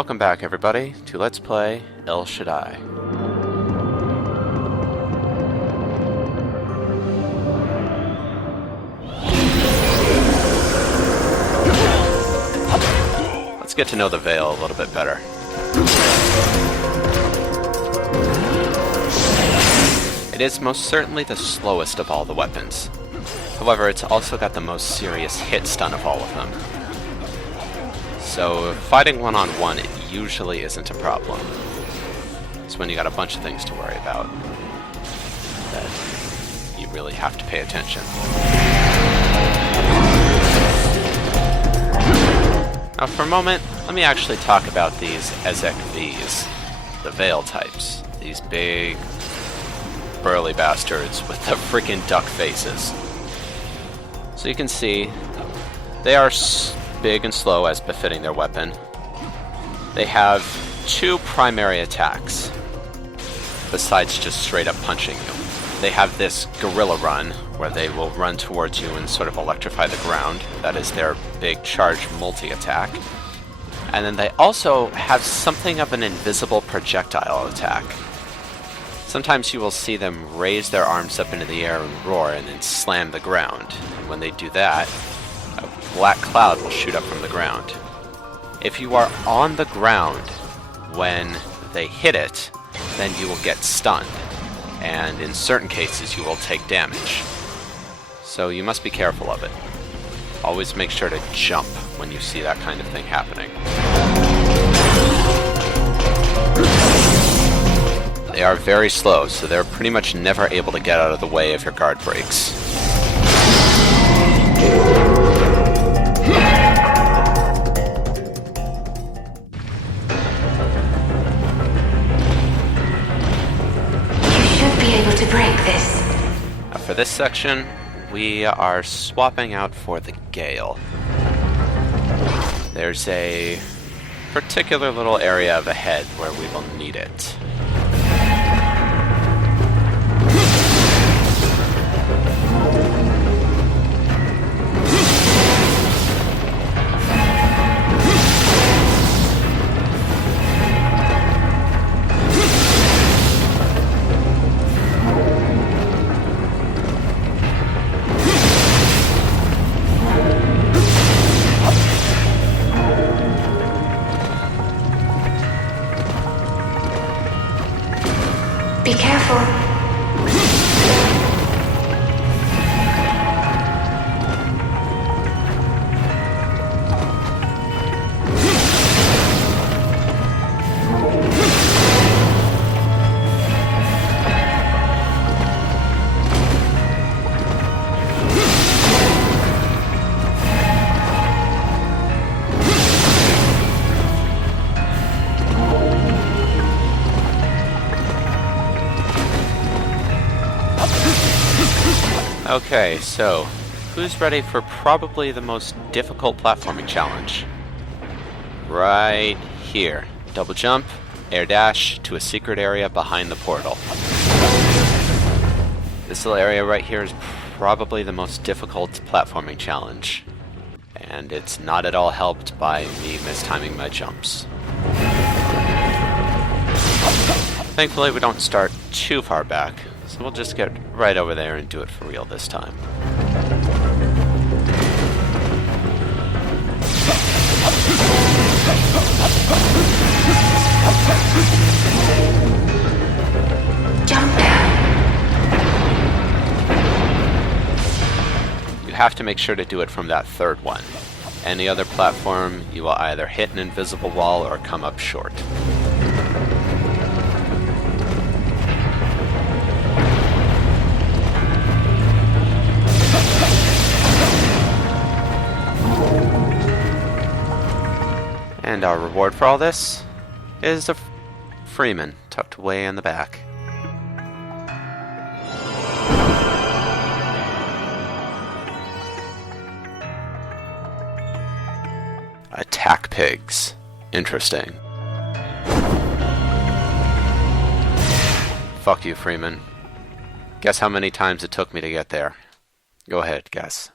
Welcome back, everybody, to Let's Play El Shaddai. Let's get to know the Veil a little bit better. It is most certainly the slowest of all the weapons. However, it's also got the most serious hit stun of all of them. So fighting one-on-one, it usually isn't a problem. It's when you got a bunch of things to worry about that you really have to pay attention. Now for a moment, let me actually talk about these Ezek Vs, the Veil types. These big, burly bastards with the freaking duck faces. So you can see, they are big and slow as befitting their weapon. They have two primary attacks, besides just straight up punching you. They have this gorilla run, where they will run towards you and sort of electrify the ground. That is their big charge multi-attack. And then they also have something of an invisible projectile attack. Sometimes you will see them raise their arms up into the air and roar and then slam the ground. And when they do that, a black cloud will shoot up from the ground. If you are on the ground when they hit it, then you will get stunned. And in certain cases you will take damage. So you must be careful of it. Always make sure to jump when you see that kind of thing happening. They are very slow, so they're pretty much never able to get out of the way of your guard breaks. You should be able to break this. Now for this section, we are swapping out for the Gale. There's a particular little area of ahead where we will need it. Be careful. Okay, so who's ready for probably the most difficult platforming challenge? Right here. Double jump, air dash to a secret area behind the portal. This little area right here is probably the most difficult platforming challenge. And it's not at all helped by me mistiming my jumps. Thankfully we don't start too far back. So we'll just get right over there and do it for real this time. Jump down. You have to make sure to do it from that third one. Any other platform, you will either hit an invisible wall or come up short. And our reward for all this is a Freeman tucked away in the back. Attack pigs. Interesting. Fuck you, Freeman. Guess how many times it took me to get there. Go ahead, guess.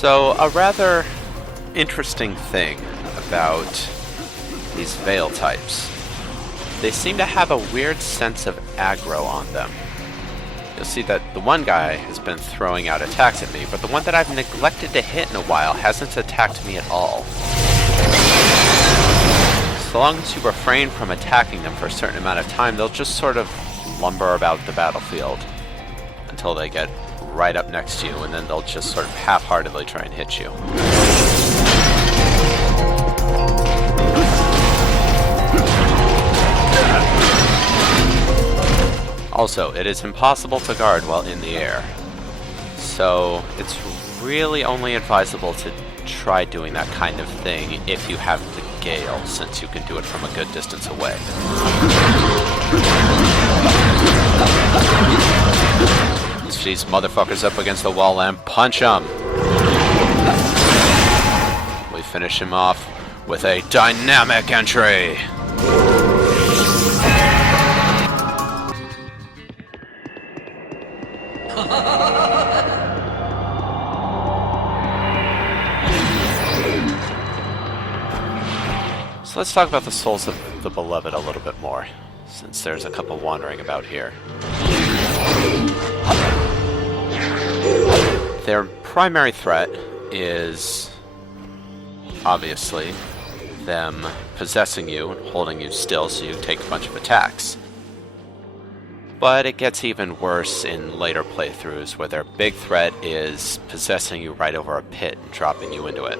So, a rather interesting thing about these Veil types. They seem to have a weird sense of aggro on them. You'll see that the one guy has been throwing out attacks at me, but the one that I've neglected to hit in a while hasn't attacked me at all. So long as you refrain from attacking them for a certain amount of time, they'll just sort of lumber about the battlefield until they get right up next to you, and then they'll just sort of half-heartedly try and hit you. Also, it is impossible to guard while in the air, so it's really only advisable to try doing that kind of thing if you have the Gale, since you can do it from a good distance away. Let's these motherfuckers up against the wall and punch them! We finish him off with a dynamic entry! So let's talk about the souls of the beloved a little bit more, since there's a couple wandering about here. Their primary threat is, obviously, them possessing you and holding you still so you take a bunch of attacks. But it gets even worse in later playthroughs, where their big threat is possessing you right over a pit and dropping you into it.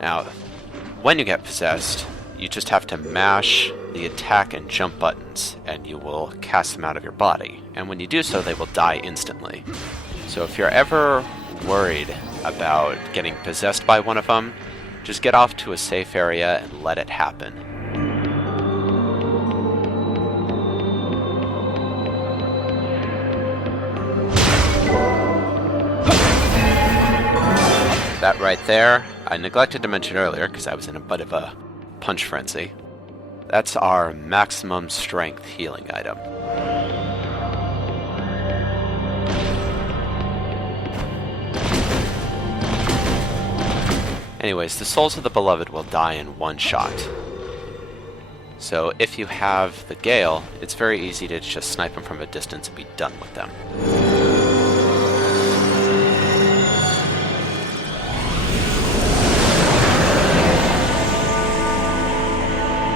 Now, when you get possessed, you just have to mash the attack and jump buttons, and you will cast them out of your body. And when you do so, they will die instantly. So if you're ever worried about getting possessed by one of them, just get off to a safe area and let it happen. That right there, I neglected to mention earlier because I was in a bit of a punch frenzy. That's our maximum strength healing item. Anyways, the souls of the beloved will die in one shot. So if you have the Gale, it's very easy to just snipe them from a distance and be done with them.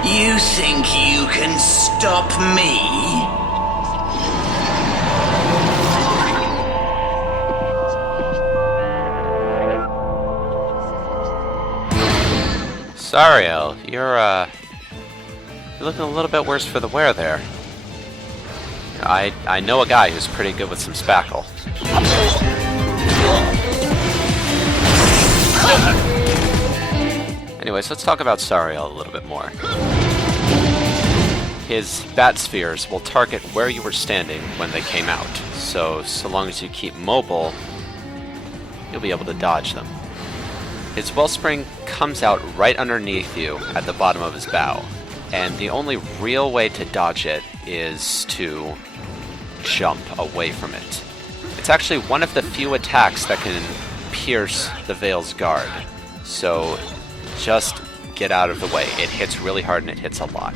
You think you can stop me? Sarel, you're looking a little bit worse for the wear there. I know a guy who's pretty good with some spackle. Anyways, let's talk about Sarel a little bit more. His bat spheres will target where you were standing when they came out, so long as you keep mobile, you'll be able to dodge them. His wellspring comes out right underneath you at the bottom of his bow, and the only real way to dodge it is to jump away from it. It's actually one of the few attacks that can pierce the Veil's guard, so just get out of the way. It hits really hard and it hits a lot.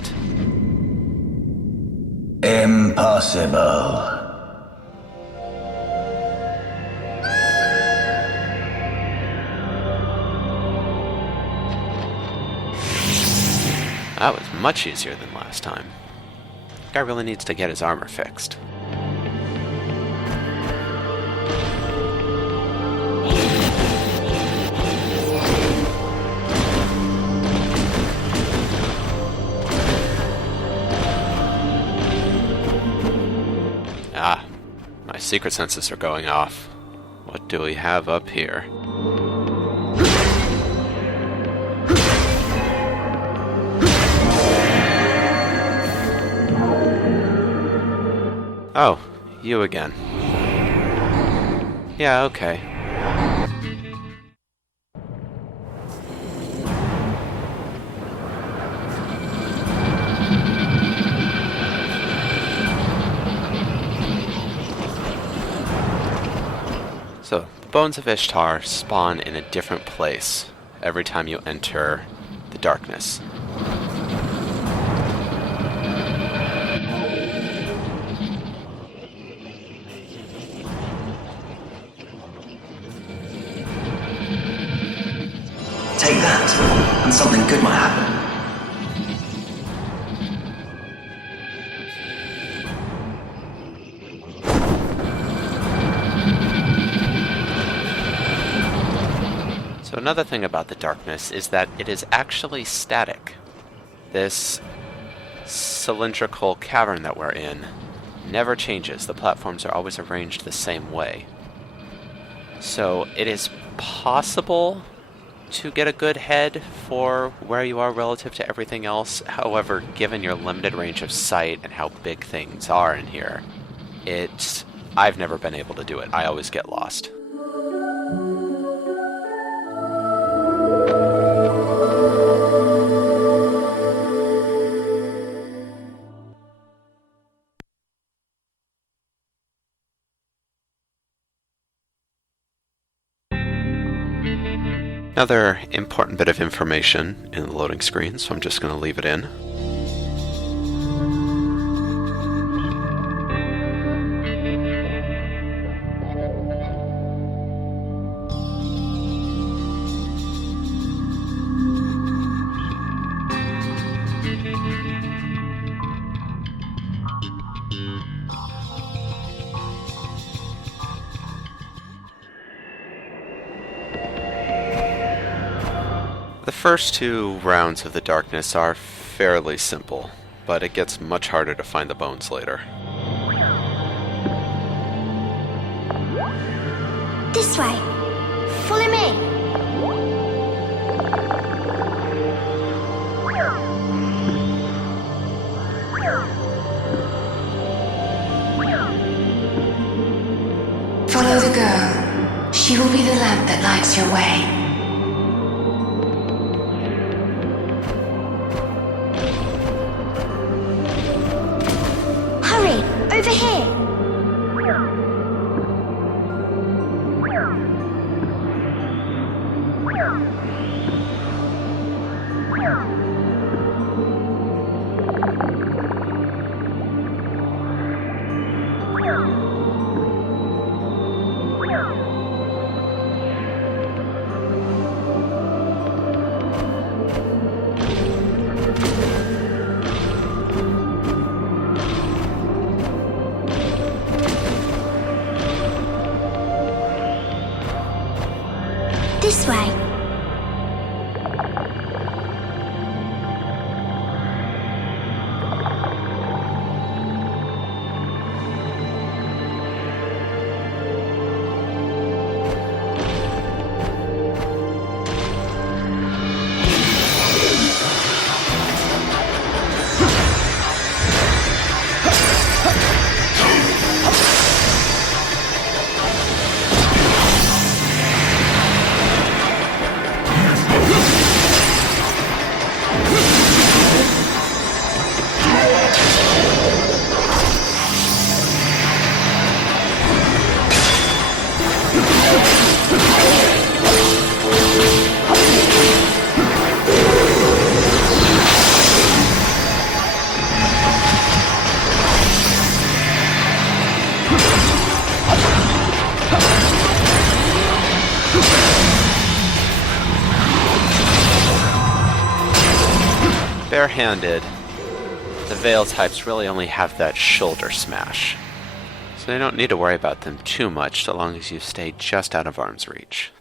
Impossible. That was much easier than last time. Guy really needs to get his armor fixed. Ah, my secret senses are going off. What do we have up here? Oh, you again. Yeah, okay. So, Bones of Ishtar spawn in a different place every time you enter the darkness. Take that, and something good might happen. So another thing about the darkness is that it is actually static. This cylindrical cavern that we're in never changes. The platforms are always arranged the same way. So it is possible to get a good head for where you are relative to everything else. However, given your limited range of sight and how big things are in here, I've never been able to do it. I always get lost. Another important bit of information in the loading screen, so I'm just going to leave it in. The first two rounds of the darkness are fairly simple, but it gets much harder to find the bones later. This way. Follow me. Follow the girl. She will be the lamp that lights your way. Hurry, over here. This way. Barehanded, the Veil types really only have that shoulder smash, so you don't need to worry about them too much so long as you stay just out of arm's reach.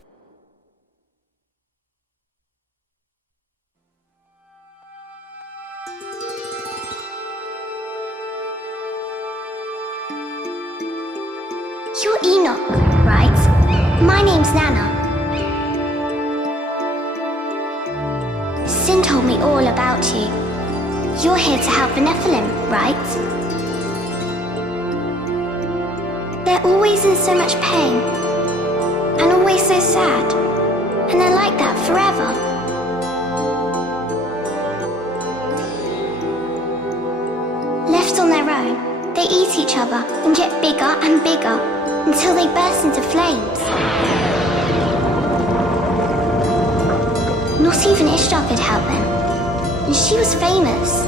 You're Enoch, right? My name's Nana. Sin told me all about you. You're here to help the Nephilim, right? They're always in so much pain, and always so sad, and they're like that forever. Left on their own, they eat each other and get bigger and bigger until they burst into flames. Not even Ishtar could help them. And she was famous.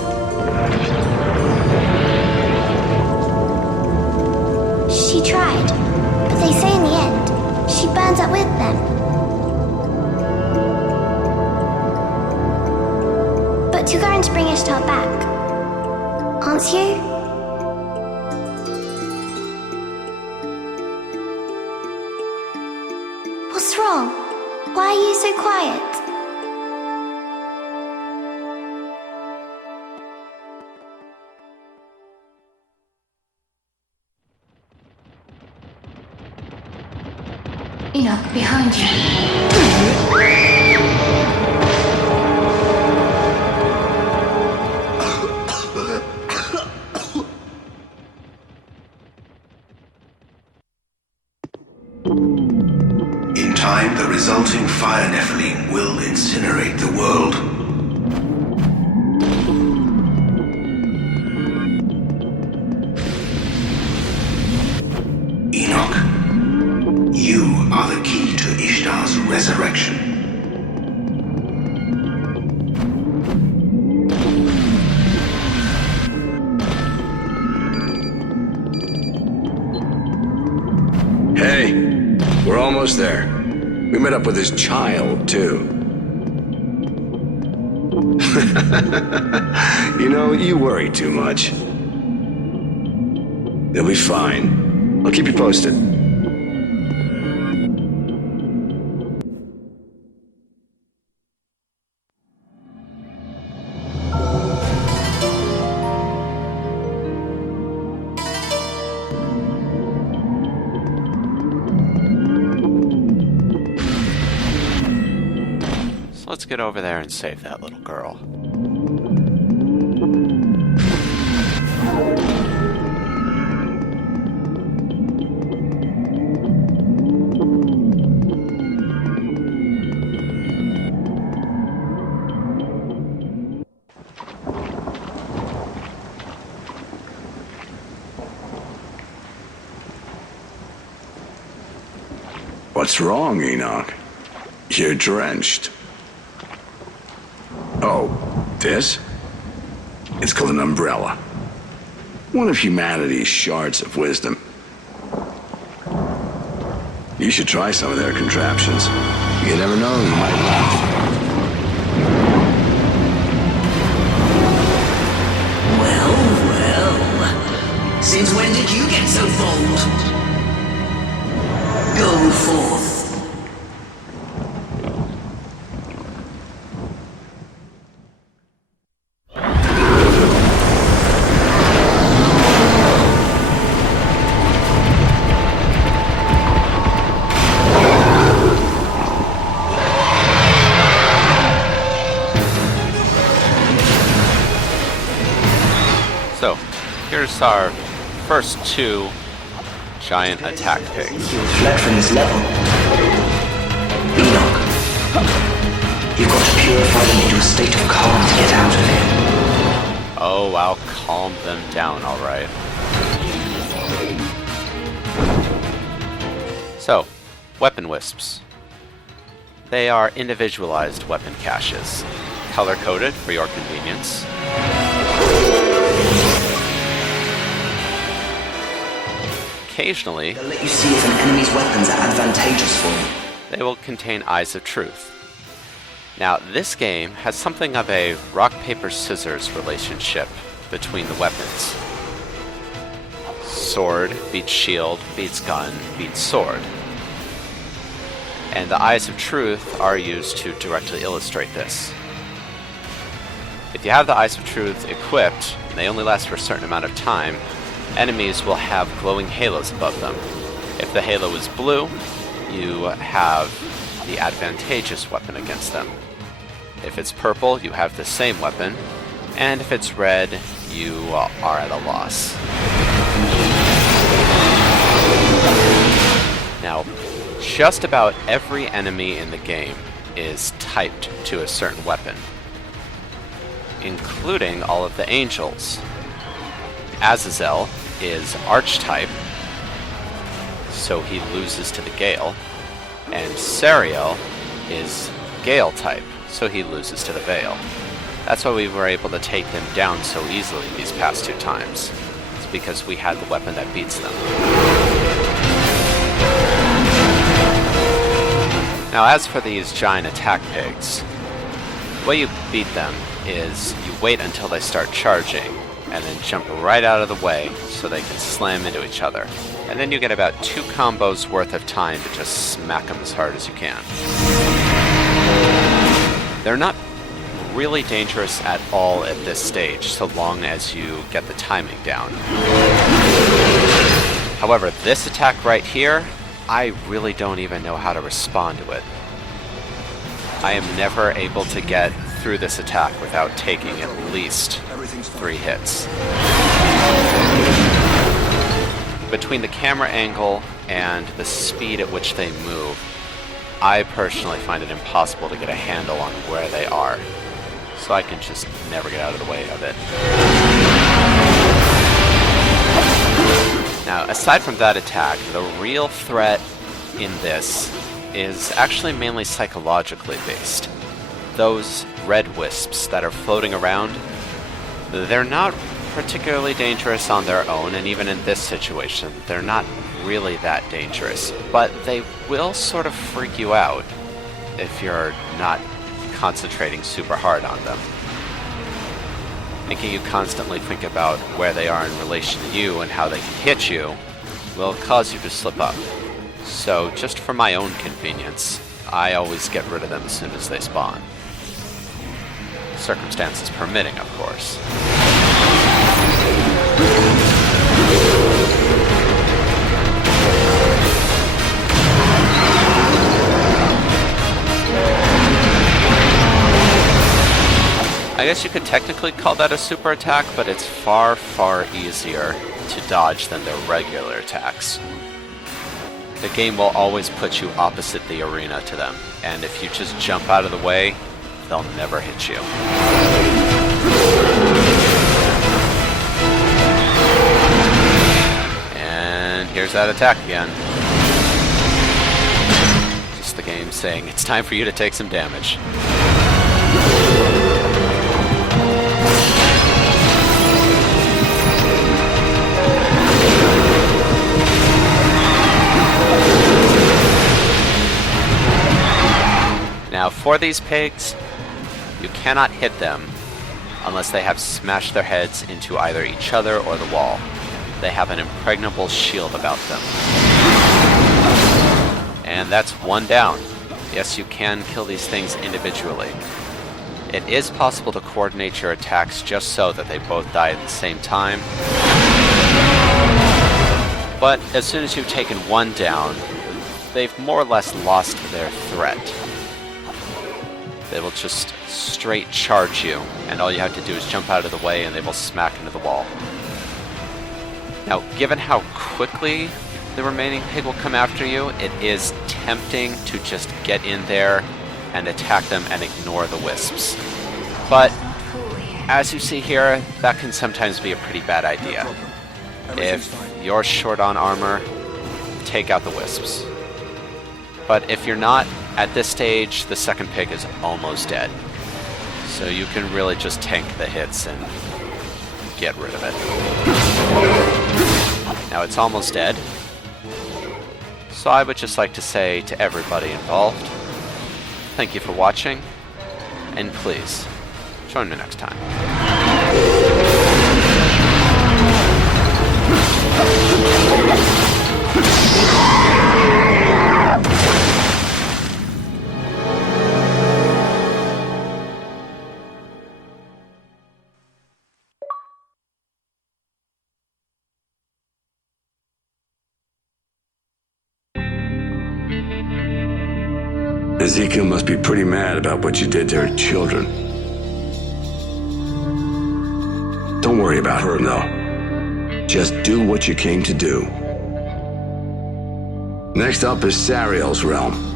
She tried, but they say in the end, she burns up with them. But you're going to bring Ishtar back, aren't you? What's wrong? Why are you so quiet? Enoch, behind you. In time, the resulting fire Nephilim will incinerate the world. Enoch, you are the key to Ishtar's resurrection. Hey, we're almost there. We met up with his child, too. You know, you worry too much. They'll be fine. I'll keep you posted. Let's get over there and save that little girl. What's wrong, Enoch? You're drenched. Oh, this? It's called an umbrella. One of humanity's shards of wisdom. You should try some of their contraptions. You never know, you might laugh. Well. Since when did you get so bold? Go forth. So, here's our first two giant attack pigs. You fled from this level. Enoch, you've got to purify them into a state of calm to get out of here. Oh, I'll calm them down, alright. So, weapon wisps. They are individualized weapon caches, color-coded for your convenience. Occasionally, They'll let you see if an enemy's weapons are advantageous for you. they will contain eyes of truth. Now, this game has something of a rock-paper-scissors relationship between the weapons. Sword beats shield, beats gun, beats sword. And the eyes of truth are used to directly illustrate this. If you have the eyes of truth equipped, and they only last for a certain amount of time, enemies will have glowing halos above them. If the halo is blue, you have the advantageous weapon against them. If it's purple, you have the same weapon, and if it's red, you are at a loss. Now, just about every enemy in the game is typed to a certain weapon, including all of the angels. Azazel is Archetype, so he loses to the Gale, and Sarel is Gale type, so he loses to the Veil. That's why we were able to take them down so easily these past 2 times. It's because we had the weapon that beats them. Now as for these giant attack pigs, the way you beat them is you wait until they start charging, and then jump right out of the way so they can slam into each other. And then you get about 2 combos worth of time to just smack them as hard as you can. They're not really dangerous at all at this stage, so long as you get the timing down. However, this attack right here, I really don't even know how to respond to it. I am never able to get through this attack without taking at least 3 hits. Between the camera angle and the speed at which they move, I personally find it impossible to get a handle on where they are, so I can just never get out of the way of it. Now, aside from that attack, the real threat in this is actually mainly psychologically based. Those red wisps that are floating around, they're not particularly dangerous on their own, and even in this situation, they're not really that dangerous, but they will sort of freak you out if you're not concentrating super hard on them. Making you constantly think about where they are in relation to you and how they can hit you will cause you to slip up. So just for my own convenience, I always get rid of them as soon as they spawn. Circumstances permitting, of course. I guess you could technically call that a super attack, but it's far, far easier to dodge than their regular attacks. The game will always put you opposite the arena to them, and if you just jump out of the way, they'll never hit you. And here's that attack again. Just the game saying, it's time for you to take some damage. Now, for these pigs, you cannot hit them unless they have smashed their heads into either each other or the wall. They have an impregnable shield about them. And that's 1 down. Yes, you can kill these things individually. It is possible to coordinate your attacks just so that they both die at the same time. But as soon as you've taken 1 down, they've more or less lost their threat. They will just straight charge you, and all you have to do is jump out of the way and they will smack into the wall. Now, given how quickly the remaining pig will come after you, it is tempting to just get in there and attack them and ignore the wisps. But, as you see here, that can sometimes be a pretty bad idea. If you're short on armor, take out the wisps. But if you're not, at this stage, the second pig is almost dead. So you can really just tank the hits and get rid of it. Now it's almost dead. So I would just like to say to everybody involved, thank you for watching, and please, join me next time. Ezekiel must be pretty mad about what you did to her children. Don't worry about her, though. Just do what you came to do. Next up is Sarel's realm.